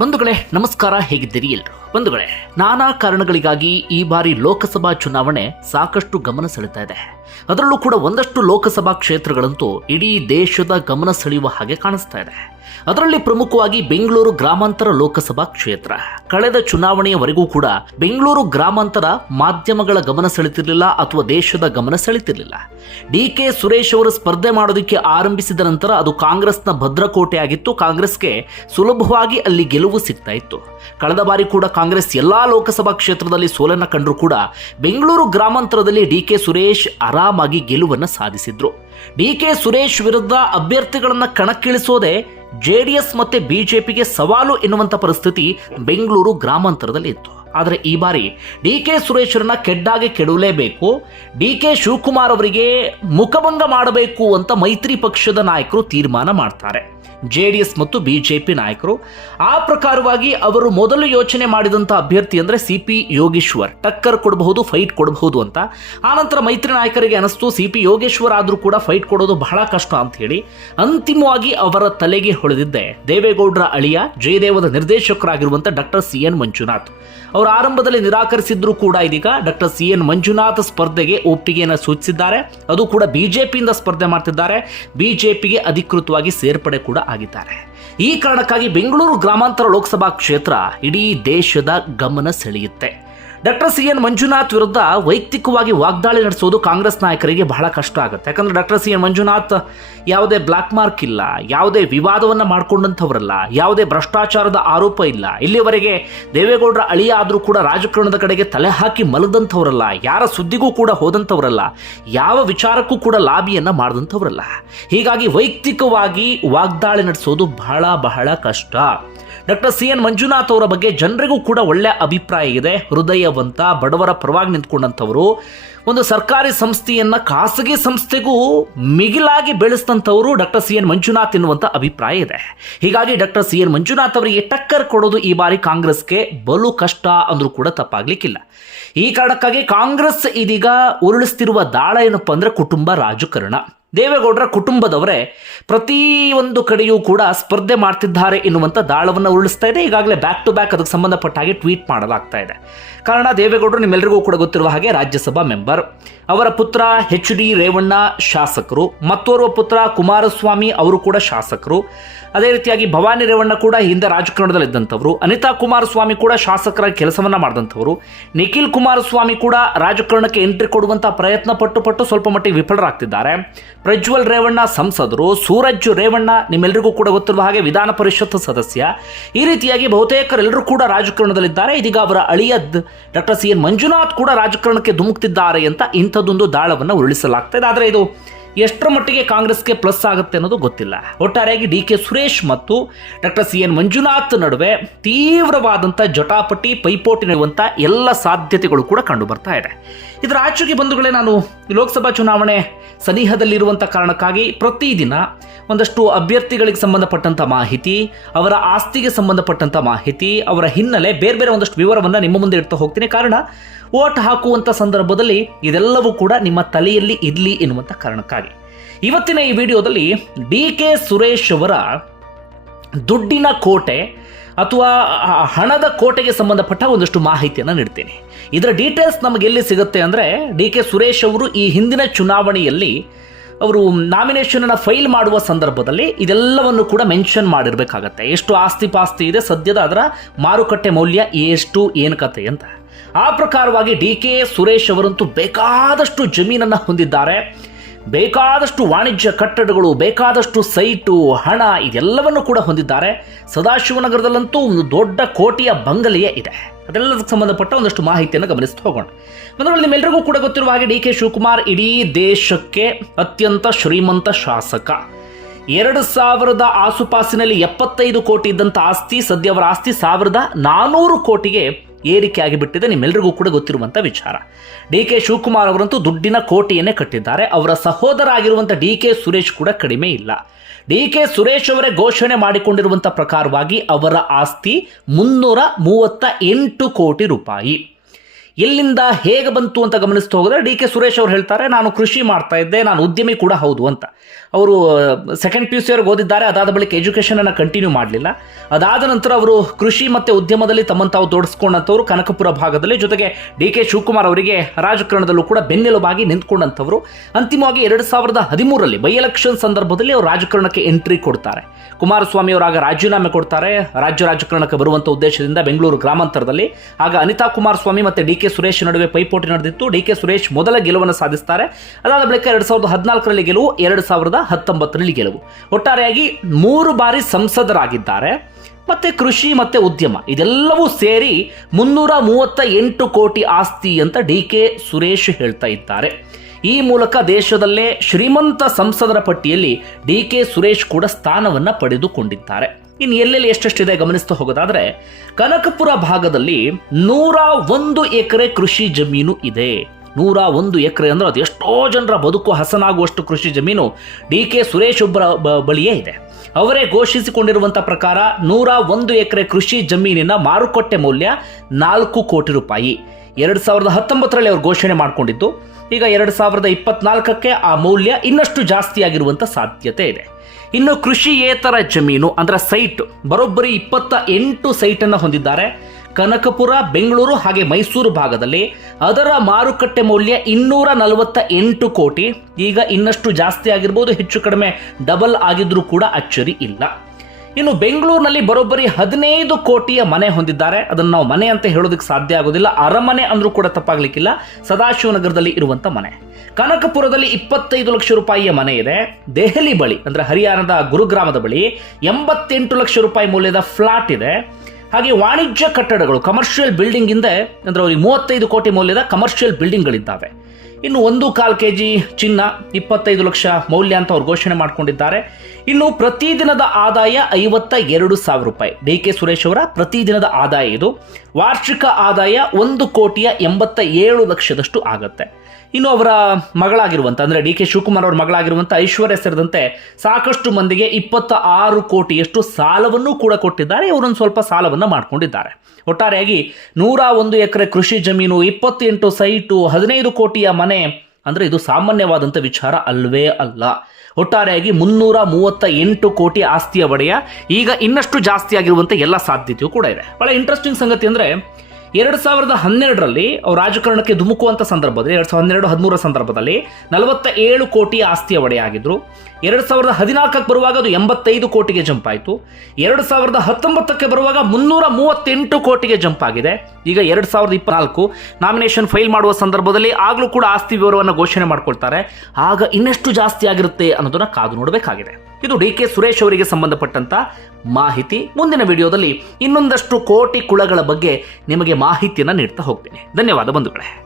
ಬಂಧುಗಳೇ, ನಮಸ್ಕಾರ, ಹೇಗಿದ್ದೀರಿ ಎಲ್ರು? ಬಂಧುಗಳೇ, ನಾನಾ ಕಾರಣಗಳಿಗಾಗಿ ಈ ಬಾರಿ ಲೋಕಸಭಾ ಚುನಾವಣೆ ಸಾಕಷ್ಟು ಗಮನ ಸೆಳೆತಾ ಇದೆ. ಅದರಲ್ಲೂ ಕೂಡ ಒಂದಷ್ಟು ಲೋಕಸಭಾ ಕ್ಷೇತ್ರಗಳಂತೂ ಇಡೀ ದೇಶದ ಗಮನ ಸೆಳೆಯುವ ಹಾಗೆ ಕಾಣಿಸ್ತಾ ಇದೆ. ಅದರಲ್ಲಿ ಪ್ರಮುಖವಾಗಿ ಬೆಂಗಳೂರು ಗ್ರಾಮಾಂತರ ಲೋಕಸಭಾ ಕ್ಷೇತ್ರ. ಕಳೆದ ಚುನಾವಣೆಯವರೆಗೂ ಕೂಡ ಬೆಂಗಳೂರು ಗ್ರಾಮಾಂತರ ಮಾಧ್ಯಮಗಳ ಗಮನ ಸೆಳೆತಿರಲಿಲ್ಲ ಅಥವಾ ದೇಶದ ಗಮನ ಸೆಳೆತಿರಲಿಲ್ಲ. ಡಿ ಕೆ ಸುರೇಶ್ ಅವರು ಸ್ಪರ್ಧೆ ಮಾಡೋದಕ್ಕೆ ಆರಂಭಿಸಿದ ನಂತರ ಅದು ಕಾಂಗ್ರೆಸ್ನ ಭದ್ರಕೋಟೆ ಆಗಿತ್ತು. ಕಾಂಗ್ರೆಸ್ಗೆ ಸುಲಭವಾಗಿ ಅಲ್ಲಿ ಗೆಲುವು ಸಿಗ್ತಾ ಇತ್ತು. ಕಳೆದ ಬಾರಿ ಕೂಡ ಕಾಂಗ್ರೆಸ್ ಎಲ್ಲಾ ಲೋಕಸಭಾ ಕ್ಷೇತ್ರದಲ್ಲಿ ಸೋಲನ್ನ ಕಂಡರೂ ಕೂಡ ಬೆಂಗಳೂರು ಗ್ರಾಮಾಂತರದಲ್ಲಿ ಡಿ ಕೆ ಸುರೇಶ್ ಆರಾಮಾಗಿ ಗೆಲುವನ್ನು ಸಾಧಿಸಿದ್ರು. ಡಿ ಕೆ ಸುರೇಶ್ ವಿರುದ್ಧ ಅಭ್ಯರ್ಥಿಗಳನ್ನು ಕಣಕ್ಕಿಳಿಸೋದೇ ಜೆಡಿಎಸ್ ಮತ್ತೆ ಬಿಜೆಪಿಗೆ ಸವಾಲು ಎನ್ನುವಂತ ಪರಿಸ್ಥಿತಿ ಬೆಂಗಳೂರು ಗ್ರಾಮಾಂತರದಲ್ಲಿ ಇತ್ತು. ಆದರೆ ಈ ಬಾರಿ ಡಿ ಕೆ ಸುರೇಶ್ವರನ್ನ ಕೆಡ್ಡಾಗಿ ಕೆಡಲೇಬೇಕು ಡಿ ಕೆ ಶಿವಕುಮಾರ್ ಅವರಿಗೆ ಮುಖಭಂಗ ಮಾಡಬೇಕು ಅಂತ ಮೈತ್ರಿ ಪಕ್ಷದ ನಾಯಕರು ತೀರ್ಮಾನ ಮಾಡ್ತಾರೆ. ಜೆ ಡಿ ಎಸ್ ಮತ್ತು ಬಿಜೆಪಿ ನಾಯಕರು. ಆ ಪ್ರಕಾರವಾಗಿ ಅವರು ಮೊದಲು ಯೋಚನೆ ಮಾಡಿದಂಥ ಅಭ್ಯರ್ಥಿ ಅಂದರೆ ಸಿ ಪಿ ಯೋಗೇಶ್ವರ್. ಟಕ್ಕರ್ ಕೊಡಬಹುದು, ಫೈಟ್ ಕೊಡಬಹುದು ಅಂತ. ಆನಂತರ ಮೈತ್ರಿ ನಾಯಕರಿಗೆ ಅನಿಸ್ತು, ಸಿ ಪಿ ಯೋಗೇಶ್ವರ್ ಆದರೂ ಕೂಡ ಫೈಟ್ ಕೊಡೋದು ಬಹಳ ಕಷ್ಟ ಅಂತ ಹೇಳಿ ಅಂತಿಮವಾಗಿ ಅವರ ತಲೆಗೆ ಹೊಳೆದಿದ್ದೆ. ದೇವೇಗೌಡರ ಅಳಿಯ, ಜಯದೇವದ ನಿರ್ದೇಶಕರಾಗಿರುವಂಥ ಡಾಕ್ಟರ್ ಸಿ ಎನ್ ಮಂಜುನಾಥ್. ಅವರು ಆರಂಭದಲ್ಲಿ ನಿರಾಕರಿಸಿದ್ರು ಕೂಡ ಇದೀಗ ಡಾಕ್ಟರ್ ಸಿ ಎನ್ ಮಂಜುನಾಥ್ ಸ್ಪರ್ಧೆಗೆ ಒಪ್ಪಿಗೆಯನ್ನು ಸೂಚಿಸಿದ್ದಾರೆ. ಅದು ಕೂಡ ಬಿಜೆಪಿಯಿಂದ ಸ್ಪರ್ಧೆ ಮಾಡ್ತಿದ್ದಾರೆ. ಬಿಜೆಪಿಗೆ ಅಧಿಕೃತವಾಗಿ ಸೇರ್ಪಡೆ ಕೂಡ ಆಗಿದ್ದಾರೆ. ಈ ಕಾರಣಕ್ಕಾಗಿ ಬೆಂಗಳೂರು ಗ್ರಾಮಾಂತರ ಲೋಕಸಭಾ ಕ್ಷೇತ್ರ ಇಡೀ ದೇಶದ ಗಮನ ಸೆಳೆಯುತ್ತೆ. ಡಾಕ್ಟರ್ ಸಿ ಎನ್ ಮಂಜುನಾಥ್ ವಿರುದ್ಧ ವೈಯಕ್ತಿಕವಾಗಿ ವಾಗ್ದಾಳಿ ನಡೆಸೋದು ಕಾಂಗ್ರೆಸ್ ನಾಯಕರಿಗೆ ಬಹಳ ಕಷ್ಟ ಆಗುತ್ತೆ. ಯಾಕಂದ್ರೆ ಡಾಕ್ಟರ್ ಸಿ ಎನ್ ಮಂಜುನಾಥ್ ಯಾವುದೇ ಬ್ಲಾಕ್ ಮಾರ್ಕ್ ಇಲ್ಲ, ಯಾವುದೇ ವಿವಾದವನ್ನ ಮಾಡ್ಕೊಂಡಂಥವರಲ್ಲ, ಯಾವುದೇ ಭ್ರಷ್ಟಾಚಾರದ ಆರೋಪ ಇಲ್ಲ. ಇಲ್ಲಿವರೆಗೆ ದೇವೇಗೌಡರ ಅಳಿಯ ಆದರೂ ಕೂಡ ರಾಜಕಾರಣದ ಕಡೆಗೆ ತಲೆ ಹಾಕಿ ಮಲದಂಥವರಲ್ಲ, ಯಾರ ಸುದ್ದಿಗೂ ಕೂಡ ಹೋದಂಥವರಲ್ಲ, ಯಾವ ವಿಚಾರಕ್ಕೂ ಕೂಡ ಲಾಬಿಯನ್ನ ಮಾಡಿದಂಥವರಲ್ಲ. ಹೀಗಾಗಿ ವೈಯಕ್ತಿಕವಾಗಿ ವಾಗ್ದಾಳಿ ನಡೆಸೋದು ಬಹಳ ಬಹಳ ಕಷ್ಟ. ಡಾಕ್ಟರ್ ಸಿ ಎನ್ ಮಂಜುನಾಥ್ ಅವರ ಬಗ್ಗೆ ಜನರಿಗೂ ಕೂಡ ಒಳ್ಳೆ ಅಭಿಪ್ರಾಯ ಇದೆ. ಹೃದಯವಂತ, ಬಡವರ ಪರವಾಗಿ ನಿಂತ್ಕೊಂಡಂಥವರು, ಒಂದು ಸರ್ಕಾರಿ ಸಂಸ್ಥೆಯನ್ನು ಖಾಸಗಿ ಸಂಸ್ಥೆಗೂ ಮಿಗಿಲಾಗಿ ಬೆಳೆಸಿದಂಥವರು ಡಾಕ್ಟರ್ ಸಿ ಎನ್ ಮಂಜುನಾಥ್ ಎನ್ನುವಂಥ ಅಭಿಪ್ರಾಯ ಇದೆ. ಹೀಗಾಗಿ ಡಾಕ್ಟರ್ ಸಿ ಎನ್ ಮಂಜುನಾಥ್ ಅವರಿಗೆ ಟಕ್ಕರ್ ಕೊಡೋದು ಈ ಬಾರಿ ಕಾಂಗ್ರೆಸ್ಗೆ ಬಲು ಕಷ್ಟ ಅಂದರೂ ಕೂಡ ತಪ್ಪಾಗ್ಲಿಕ್ಕಿಲ್ಲ. ಈ ಕಾರಣಕ್ಕಾಗಿ ಕಾಂಗ್ರೆಸ್ ಇದೀಗ ಉರುಳಿಸ್ತಿರುವ ದಾಳ ಏನಪ್ಪ ಅಂದರೆ ಕುಟುಂಬ ರಾಜಕಾರಣ. ದೇವೇಗೌಡರ ಕುಟುಂಬದವರೇ ಪ್ರತಿ ಒಂದು ಕಡೆಯೂ ಕೂಡ ಸ್ಪರ್ಧೆ ಮಾಡ್ತಿದ್ದಾರೆ ಎನ್ನುವಂಥ ದಾಳವನ್ನು ಉರುಳಿಸ್ತಾ ಇದೆ. ಈಗಾಗಲೇ ಬ್ಯಾಕ್ ಟು ಬ್ಯಾಕ್ ಅದಕ್ಕೆ ಸಂಬಂಧಪಟ್ಟ ಹಾಗೆ ಟ್ವೀಟ್ ಮಾಡಲಾಗ್ತಾ ಇದೆ. ಕಾರಣ ದೇವೇಗೌಡರು ನಿಮ್ಮೆಲ್ಲರಿಗೂ ಕೂಡ ಗೊತ್ತಿರುವ ಹಾಗೆ ರಾಜ್ಯಸಭಾ ಮೆಂಬರ್ ಅವರ ಪುತ್ರ ಎಚ್ ಡಿ ರೇವಣ್ಣ ಶಾಸಕರು. ಮತ್ತೋರ್ವ ಪುತ್ರ ಕುಮಾರಸ್ವಾಮಿ ಅವರು ಕೂಡ ಶಾಸಕರು. ಅದೇ ರೀತಿಯಾಗಿ ಭವಾನಿ ರೇವಣ್ಣ ಕೂಡ ಹಿಂದೆ ರಾಜಕಾರಣದಲ್ಲಿ ಇದ್ದಂಥವ್ರು ಅನಿತಾ ಕುಮಾರಸ್ವಾಮಿ ಕೂಡ ಶಾಸಕರಾಗಿ ಕೆಲಸವನ್ನು ಮಾಡಿದಂಥವರು. ನಿಖಿಲ್ ಕುಮಾರಸ್ವಾಮಿ ಕೂಡ ರಾಜಕಾರಣಕ್ಕೆ ಎಂಟ್ರಿ ಕೊಡುವಂಥ ಪ್ರಯತ್ನ ಪಟ್ಟು ಪಟ್ಟು ಸ್ವಲ್ಪ ಮಟ್ಟಿಗೆ ವಿಫಲರಾಗ್ತಿದ್ದಾರೆ. ಪ್ರಜ್ವಲ್ ರೇವಣ್ಣ ಸಂಸದರು ಸೂರಜ್ ರೇವಣ್ಣ ನಿಮ್ಮೆಲ್ಲರಿಗೂ ಕೂಡ ಗೊತ್ತಿರುವ ಹಾಗೆ ವಿಧಾನ ಪರಿಷತ್ ಸದಸ್ಯ. ಈ ರೀತಿಯಾಗಿ ಬಹುತೇಕರೆಲ್ಲರೂ ಕೂಡ ರಾಜಕಾರಣದಲ್ಲಿದ್ದಾರೆ. ಇದೀಗ ಅವರ ಅಳಿಯದ್ ಡಾಕ್ಟರ್ ಸಿ ಎನ್ ಮಂಜುನಾಥ್ ಕೂಡ ರಾಜಕಾರಣಕ್ಕೆ ಧುಮುಕ್ತಿದ್ದಾರೆ ಅಂತ ಇಂಥದ್ದೊಂದು ದಾಳವನ್ನು ಉರುಳಿಸಲಾಗ್ತದೆ ಆದರೆ ಇದು ಎಷ್ಟರ ಮಟ್ಟಿಗೆ ಕಾಂಗ್ರೆಸ್ಗೆ ಪ್ಲಸ್ ಆಗುತ್ತೆ ಅನ್ನೋದು ಗೊತ್ತಿಲ್ಲ. ಒಟ್ಟಾರೆಯಾಗಿ ಡಿ ಕೆ ಸುರೇಶ್ ಮತ್ತು ಡಾಕ್ಟರ್ ಸಿ ಎನ್ ಮಂಜುನಾಥ್ ನಡುವೆ ತೀವ್ರವಾದಂಥ ಜಟಾಪಟಿ, ಪೈಪೋಟಿ ನಡೆಯುವಂಥ ಎಲ್ಲ ಸಾಧ್ಯತೆಗಳು ಕೂಡ ಕಂಡು ಬರ್ತಾ ಇದೆ. ಇದರ ಆಚೆಗೆ ಬಂಧುಗಳೇ, ನಾನು ಲೋಕಸಭಾ ಚುನಾವಣೆ ಸನಿಹದಲ್ಲಿರುವಂಥ ಕಾರಣಕ್ಕಾಗಿ ಪ್ರತಿದಿನ ಒಂದಷ್ಟು ಅಭ್ಯರ್ಥಿಗಳಿಗೆ ಸಂಬಂಧಪಟ್ಟಂಥ ಮಾಹಿತಿ, ಅವರ ಆಸ್ತಿಗೆ ಸಂಬಂಧಪಟ್ಟಂಥ ಮಾಹಿತಿ, ಅವರ ಹಿನ್ನೆಲೆ ಬೇರೆ ಬೇರೆ ಒಂದಷ್ಟು ವಿವರವನ್ನು ನಿಮ್ಮ ಮುಂದೆ ಇಡ್ತಾ ಹೋಗ್ತೀನಿ. ಕಾರಣ, ಓಟ್ ಹಾಕುವಂಥ ಸಂದರ್ಭದಲ್ಲಿ ಇದೆಲ್ಲವೂ ಕೂಡ ನಿಮ್ಮ ತಲೆಯಲ್ಲಿ ಇರಲಿ ಎನ್ನುವಂಥ ಕಾರಣಕ್ಕಾಗಿ. ಇವತ್ತಿನ ಈ ವಿಡಿಯೋದಲ್ಲಿ ಡಿ ಕೆ ಸುರೇಶ್ ಅವರ ದುಡ್ಡಿನ ಕೋಟೆ ಅಥವಾ ಹಣದ ಕೋಟೆಗೆ ಸಂಬಂಧಪಟ್ಟ ಒಂದಷ್ಟು ಮಾಹಿತಿಯನ್ನು ನೀಡ್ತೀನಿ. ಇದರ ಡೀಟೇಲ್ಸ್ ನಮಗೆ ಎಲ್ಲಿ ಸಿಗುತ್ತೆ ಅಂದರೆ ಡಿ ಕೆ ಸುರೇಶ್ ಅವರು ಈ ಹಿಂದಿನ ಚುನಾವಣೆಯಲ್ಲಿ ಅವರು ನಾಮಿನೇಷನನ್ನು ಫೈಲ್ ಮಾಡುವ ಸಂದರ್ಭದಲ್ಲಿ ಇದೆಲ್ಲವನ್ನು ಕೂಡ ಮೆನ್ಷನ್ ಮಾಡಿರಬೇಕಾಗತ್ತೆ. ಎಷ್ಟು ಆಸ್ತಿ ಪಾಸ್ತಿ ಇದೆ, ಸದ್ಯದ ಅದರ ಮಾರುಕಟ್ಟೆ ಮೌಲ್ಯ ಎಷ್ಟು, ಏನು ಕತೆ ಅಂತ. ಆ ಪ್ರಕಾರವಾಗಿ ಡಿ ಕೆ ಸುರೇಶ್ ಅವರಂತೂ ಬೇಕಾದಷ್ಟು ಜಮೀನನ್ನು ಹೊಂದಿದ್ದಾರೆ. ಬೇಕಾದಷ್ಟು ವಾಣಿಜ್ಯ ಕಟ್ಟಡಗಳು, ಬೇಕಾದಷ್ಟು ಸೈಟು, ಹಣ ಇದೆಲ್ಲವನ್ನು ಕೂಡ ಹೊಂದಿದ್ದಾರೆ. ಸದಾಶಿವನಗರದಲ್ಲಂತೂ ಒಂದು ದೊಡ್ಡ ಕೋಟೆಯ ಬಂಗಲೆಯೇ ಇದೆ. ಅದೆಲ್ಲದಕ್ಕೆ ಸಂಬಂಧಪಟ್ಟ ಒಂದಷ್ಟು ಮಾಹಿತಿಯನ್ನು ಗಮನಿಸ್ತಾ ಹೋಗೋಣ. ಮೊದಲು ನಿಮ್ಮೆಲ್ಲರಿಗೂ ಕೂಡ ಗೊತ್ತಿರುವ ಹಾಗೆ ಡಿ ಕೆ ಶಿವಕುಮಾರ್ ಇಡೀ ದೇಶಕ್ಕೆ ಅತ್ಯಂತ ಶ್ರೀಮಂತ ಶಾಸಕ. ಎರಡು ಸಾವಿರದ ಆಸುಪಾಸಿನಲ್ಲಿ ಎಪ್ಪತ್ತೈದು ಕೋಟಿ ಇದ್ದಂಥ ಆಸ್ತಿ ಸದ್ಯವರ ಆಸ್ತಿ ಸಾವಿರದ ನಾನೂರು ಕೋಟಿಗೆ ಏರಿಕೆ ಆಗಿಬಿಟ್ಟಿದೆ ನಿಮ್ಮೆಲ್ಲರಿಗೂ ಕೂಡ ಗೊತ್ತಿರುವಂಥ ವಿಚಾರ. ಡಿ ಕೆ ಶಿವಕುಮಾರ್ ಅವರಂತೂ ದುಡ್ಡಿನ ಕೋಟಿಯನ್ನೇ ಕಟ್ಟಿದ್ದಾರೆ. ಅವರ ಸಹೋದರ ಆಗಿರುವಂಥ ಡಿ ಕೆ ಸುರೇಶ್ ಕೂಡ ಕಡಿಮೆ ಇಲ್ಲ. ಡಿ ಕೆ ಸುರೇಶ್ ಅವರೇ ಘೋಷಣೆ ಮಾಡಿಕೊಂಡಿರುವಂಥ ಪ್ರಕಾರವಾಗಿ ಅವರ ಆಸ್ತಿ ಮುನ್ನೂರ ಮೂವತ್ತ ಎಂಟು ಕೋಟಿ ರೂಪಾಯಿ. ಎಲ್ಲಿಂದ ಹೇಗೆ ಬಂತು ಅಂತ ಗಮನಿಸ್ತಾ ಹೋದರೆ ಡಿ ಕೆ ಸುರೇಶ್ ಅವರು ಹೇಳ್ತಾರೆ, ನಾನು ಕೃಷಿ ಮಾಡ್ತಾ ಇದ್ದೆ, ನಾನು ಉದ್ಯಮಿ ಕೂಡ ಹೌದು ಅಂತ. ಅವರು ಸೆಕೆಂಡ್ ಪಿ ಯು ಸಿವರೆಗೆ ಓದಿದ್ದಾರೆ, ಅದಾದ ಬಳಿಕ ಎಜುಕೇಷನನ್ನು ಕಂಟಿನ್ಯೂ ಮಾಡಲಿಲ್ಲ. ಅದಾದ ನಂತರ ಅವರು ಕೃಷಿ ಮತ್ತು ಉದ್ಯಮದಲ್ಲಿ ತಮ್ಮನ್ನು ತಾವು ತೋಡಿಸ್ಕೊಂಡಂಥವ್ರು ಕನಕಪುರ ಭಾಗದಲ್ಲಿ, ಜೊತೆಗೆ ಡಿ ಕೆ ಶಿವಕುಮಾರ್ ಅವರಿಗೆ ರಾಜಕಾರಣದಲ್ಲೂ ಕೂಡ ಬೆನ್ನೆಲುಬಾಗಿ ನಿಂತ್ಕೊಂಡಂಥವ್ರು. ಅಂತಿಮವಾಗಿ ಎರಡು ಸಾವಿರದ ಹದಿಮೂರರಲ್ಲಿ ಬೈ ಎಲೆಕ್ಷನ್ ಸಂದರ್ಭದಲ್ಲಿ ಅವರು ರಾಜಕಾರಣಕ್ಕೆ ಎಂಟ್ರಿ ಕೊಡ್ತಾರೆ. ಕುಮಾರಸ್ವಾಮಿ ಅವರಾಗ ರಾಜೀನಾಮೆ ಕೊಡ್ತಾರೆ, ರಾಜ್ಯ ರಾಜಕಾರಣಕ್ಕೆ ಬರುವಂಥ ಉದ್ದೇಶದಿಂದ ಬೆಂಗಳೂರು ಗ್ರಾಮಾಂತರದಲ್ಲಿ. ಆಗ ಅನಿತಾ ಕುಮಾರಸ್ವಾಮಿ ಮತ್ತು ಡಿ ಸುರೇಶ್ ನಡುವೆ ಪೈಪೋಟಿ ನಡೆದಿತ್ತು. ಡಿ ಕೆ ಸುರೇಶ್ ಮೊದಲ ಗೆಲುವನ್ನು ಸಾಧಿಸ್ತಾರೆ. ಅದಾದ ಬಳಿಕ ಎರಡು ಸಾವಿರದ ಹದಿನಾಲ್ಕರಲ್ಲಿ ಗೆಲುವು, ಎರಡು ಸಾವಿರದ ಹತ್ತೊಂಬತ್ತರಲ್ಲಿ ಗೆಲುವು. ಒಟ್ಟಾರೆಯಾಗಿ ಮೂರು ಬಾರಿ ಸಂಸದರಾಗಿದ್ದಾರೆ. ಮತ್ತೆ ಕೃಷಿ ಮತ್ತೆ ಉದ್ಯಮ ಇದೆಲ್ಲವೂ ಸೇರಿ ಮುನ್ನೂರ ಮೂವತ್ತ ಎಂಟು ಕೋಟಿ ಆಸ್ತಿ ಅಂತ ಡಿ ಕೆ ಸುರೇಶ್ ಹೇಳ್ತಾ ಇದ್ದಾರೆ. ಈ ಮೂಲಕ ದೇಶದಲ್ಲೇ ಶ್ರೀಮಂತ ಸಂಸದರ ಪಟ್ಟಿಯಲ್ಲಿ ಡಿ ಕೆ ಸುರೇಶ್ ಕೂಡ ಸ್ಥಾನವನ್ನು ಪಡೆದುಕೊಂಡಿದ್ದಾರೆ. ಇನ್ನು ಎಲ್ಲೆಲ್ಲಿ ಎಷ್ಟೆಷ್ಟಿದೆ ಗಮನಿಸ್ತಾ ಹೋಗೋದಾದ್ರೆ, ಕನಕಪುರ ಭಾಗದಲ್ಲಿ ನೂರ ಒಂದು ಎಕರೆ ಕೃಷಿ ಜಮೀನು ಇದೆ. ನೂರ ಒಂದು ಎಕರೆ ಅಂದ್ರೆ ಅದು ಎಷ್ಟೋ ಜನರ ಬದುಕು ಹಸನಾಗುವಷ್ಟು ಕೃಷಿ ಜಮೀನು ಡಿ ಕೆ ಸುರೇಶ್ ಒಬ್ಬರ ಬಳಿಯೇ ಇದೆ. ಅವರೇ ಘೋಷಿಸಿಕೊಂಡಿರುವಂಥ ಪ್ರಕಾರ ನೂರ ಒಂದು ಎಕರೆ ಕೃಷಿ ಜಮೀನಿನ ಮಾರುಕಟ್ಟೆ ಮೌಲ್ಯ ನಾಲ್ಕು ಕೋಟಿ ರೂಪಾಯಿ. ಎರಡು ಸಾವಿರದ ಹತ್ತೊಂಬತ್ತರಲ್ಲಿ ಅವರು ಘೋಷಣೆ ಮಾಡಿಕೊಂಡಿದ್ದು, ಈಗ ಎರಡು ಸಾವಿರದ ಇಪ್ಪತ್ನಾಲ್ಕಕ್ಕೆ ಆ ಮೌಲ್ಯ ಇನ್ನಷ್ಟು ಜಾಸ್ತಿಯಾಗಿರುವಂಥ ಸಾಧ್ಯತೆ ಇದೆ. ಇನ್ನು ಕೃಷಿಯೇತರ ಜಮೀನು, ಅಂದ್ರೆ ಸೈಟ್ ಬರೋಬ್ಬರಿ ಇಪ್ಪತ್ತ ಎಂಟು ಸೈಟನ್ನು ಹೊಂದಿದ್ದಾರೆ. ಕನಕಪುರ, ಬೆಂಗಳೂರು ಹಾಗೆ ಮೈಸೂರು ಭಾಗದಲ್ಲಿ ಅದರ ಮಾರುಕಟ್ಟೆ ಮೌಲ್ಯ ಇನ್ನೂರ ನಲವತ್ತ ಎಂಟು ಕೋಟಿ. ಈಗ ಇನ್ನಷ್ಟು ಜಾಸ್ತಿ ಆಗಿರ್ಬೋದು, ಹೆಚ್ಚು ಕಡಿಮೆ ಡಬಲ್ ಆಗಿದ್ರೂ ಕೂಡ ಅಚ್ಚರಿ ಇಲ್ಲ. ಇನ್ನು ಬೆಂಗಳೂರಿನಲ್ಲಿ ಬರೋಬ್ಬರಿ ಹದಿನೈದು ಕೋಟಿಯ ಮನೆ ಹೊಂದಿದ್ದಾರೆ. ಅದನ್ನು ನಾವು ಮನೆ ಅಂತ ಹೇಳೋದಕ್ಕೆ ಸಾಧ್ಯ ಆಗೋದಿಲ್ಲ. ಅರಮನೆ ಅಂದ್ರೂ ಕೂಡ ತಪ್ಪಾಗಲಿಕ್ಕಿಲ್ಲ. ಸದಾಶಿವನಗರದಲ್ಲಿ ಇರುವಂಥ ಮನೆ. ಕನಕಪುರದಲ್ಲಿ ಇಪ್ಪತ್ತೈದು ಲಕ್ಷ ರೂಪಾಯಿಯ ಮನೆ ಇದೆ. ದೆಹಲಿ ಬಳಿ, ಅಂದರೆ ಹರಿಯಾಣದ ಗುರುಗ್ರಾಮದ ಬಳಿ ಎಂಬತ್ತೆಂಟು ಲಕ್ಷ ರೂಪಾಯಿ ಮೌಲ್ಯದ ಫ್ಲಾಟ್ ಇದೆ. ಹಾಗೆ ವಾಣಿಜ್ಯ ಕಟ್ಟಡಗಳು ಕಮರ್ಷಿಯಲ್ ಬಿಲ್ಡಿಂಗ್ ಇಂದೆ ಅಂದರೆ ಅವರಿಗೆ ಮೂವತ್ತೈದು ಕೋಟಿ ಮೌಲ್ಯದ ಕಮರ್ಷಿಯಲ್ ಬಿಲ್ಡಿಂಗ್ಗಳಿದ್ದಾವೆ ಇನ್ನು ಒಂದು ಕಾಲು ಕೆ ಜಿ ಚಿನ್ನ, ಇಪ್ಪತ್ತೈದು ಲಕ್ಷ ಮೌಲ್ಯ ಅಂತ ಅವ್ರು ಘೋಷಣೆ ಮಾಡಿಕೊಂಡಿದ್ದಾರೆ. ಇನ್ನು ಪ್ರತಿದಿನದ ಆದಾಯ ಐವತ್ತ ಎರಡು ಸಾವಿರ ರೂಪಾಯಿ. ಡಿ ಕೆ ಸುರೇಶ್ ಅವರ ಪ್ರತಿದಿನದ ಆದಾಯ ಇದು. ವಾರ್ಷಿಕ ಆದಾಯ ಒಂದು ಕೋಟಿಯ ಎಂಬತ್ತ ಏಳು ಲಕ್ಷದಷ್ಟು ಆಗತ್ತೆ. ಇನ್ನು ಅವರ ಮಗಳಾಗಿರುವಂಥ ಅಂದರೆ ಡಿ ಕೆ ಶಿವಕುಮಾರ್ ಅವರ ಮಗಳಾಗಿರುವಂಥ ಐಶ್ವರ್ಯ ಸೇರಿದಂತೆ ಸಾಕಷ್ಟು ಮಂದಿಗೆ ಇಪ್ಪತ್ತ ಆರು ಕೋಟಿಯಷ್ಟು ಸಾಲವನ್ನು ಕೂಡ ಕೊಟ್ಟಿದ್ದಾರೆ. ಇವರೊಂದು ಸ್ವಲ್ಪ ಸಾಲವನ್ನು ಮಾಡಿಕೊಂಡಿದ್ದಾರೆ. ಒಟ್ಟಾರೆಯಾಗಿ ನೂರ ಒಂದು ಎಕರೆ ಕೃಷಿ ಜಮೀನು, ಇಪ್ಪತ್ತೆಂಟು ಸೈಟು, ಹದಿನೈದು ಕೋಟಿಯ ಮನೆ, ಅಂದರೆ ಇದು ಸಾಮಾನ್ಯವಾದಂಥ ವಿಚಾರ ಅಲ್ವೇ ಅಲ್ಲ. ಒಟ್ಟಾರೆಯಾಗಿ ಮುನ್ನೂರ ಮೂವತ್ತ ಎಂಟು ಕೋಟಿ ಆಸ್ತಿಯ ಒಡೆಯ, ಈಗ ಇನ್ನಷ್ಟು ಜಾಸ್ತಿ ಆಗಿರುವಂಥ ಎಲ್ಲ ಸಾಧ್ಯತೆಯೂ ಕೂಡ ಇದೆ. ಬಹಳ ಇಂಟ್ರೆಸ್ಟಿಂಗ್ ಸಂಗತಿ ಅಂದರೆ ಎರಡು ಸಾವಿರದ ಹನ್ನೆರಡರಲ್ಲಿ ಅವ್ರು ರಾಜಕಾರಣಕ್ಕೆ ಧುಮುಕುವಂಥ ಸಂದರ್ಭದಲ್ಲಿ, ಎರಡು ಸಾವಿರದ ಹನ್ನೆರಡು ಹದಿಮೂರರ ಸಂದರ್ಭದಲ್ಲಿ ನಲವತ್ತ ಏಳು ಕೋಟಿ ಆಸ್ತಿಯ ಒಡೆಯಾಗಿದ್ರು ಎರಡು ಸಾವಿರದ ಹದಿನಾಲ್ಕಕ್ಕೆ ಬರುವಾಗ ಅದು ಎಂಬತ್ತೈದು ಕೋಟಿಗೆ ಜಂಪ್ ಆಯಿತು. ಎರಡು ಸಾವಿರದ ಹತ್ತೊಂಬತ್ತಕ್ಕೆ ಬರುವಾಗ ಮುನ್ನೂರ ಮೂವತ್ತೆಂಟು ಕೋಟಿಗೆ ಜಂಪ್ ಆಗಿದೆ. ಈಗ ಎರಡು ಸಾವಿರದ ಇಪ್ಪತ್ನಾಲ್ಕು ನಾಮಿನೇಷನ್ ಫೈಲ್ ಮಾಡುವ ಸಂದರ್ಭದಲ್ಲಿ ಆಗಲೂ ಕೂಡ ಆಸ್ತಿ ವಿವರವನ್ನು ಘೋಷಣೆ ಮಾಡ್ಕೊಳ್ತಾರೆ. ಆಗ ಇನ್ನೆಷ್ಟು ಜಾಸ್ತಿ ಆಗಿರುತ್ತೆ ಅನ್ನೋದನ್ನ ಕಾದು ನೋಡಬೇಕಾಗಿದೆ. ಇದು ಡಿ ಕೆ ಸುರೇಶ್ ಅವರಿಗೆ ಸಂಬಂಧಪಟ್ಟಂತ ಮಾಹಿತಿ. ಮುಂದಿನ ವಿಡಿಯೋದಲ್ಲಿ ಇನ್ನೊಂದಷ್ಟು ಕೋಟಿ ಕುಳಗಳ ಬಗ್ಗೆ ನಿಮಗೆ ಮಾಹಿತಿಯನ್ನು ನೀಡ್ತಾ ಹೋಗ್ತೇನೆ. ಧನ್ಯವಾದ ಬಂಧುಗಳೇ.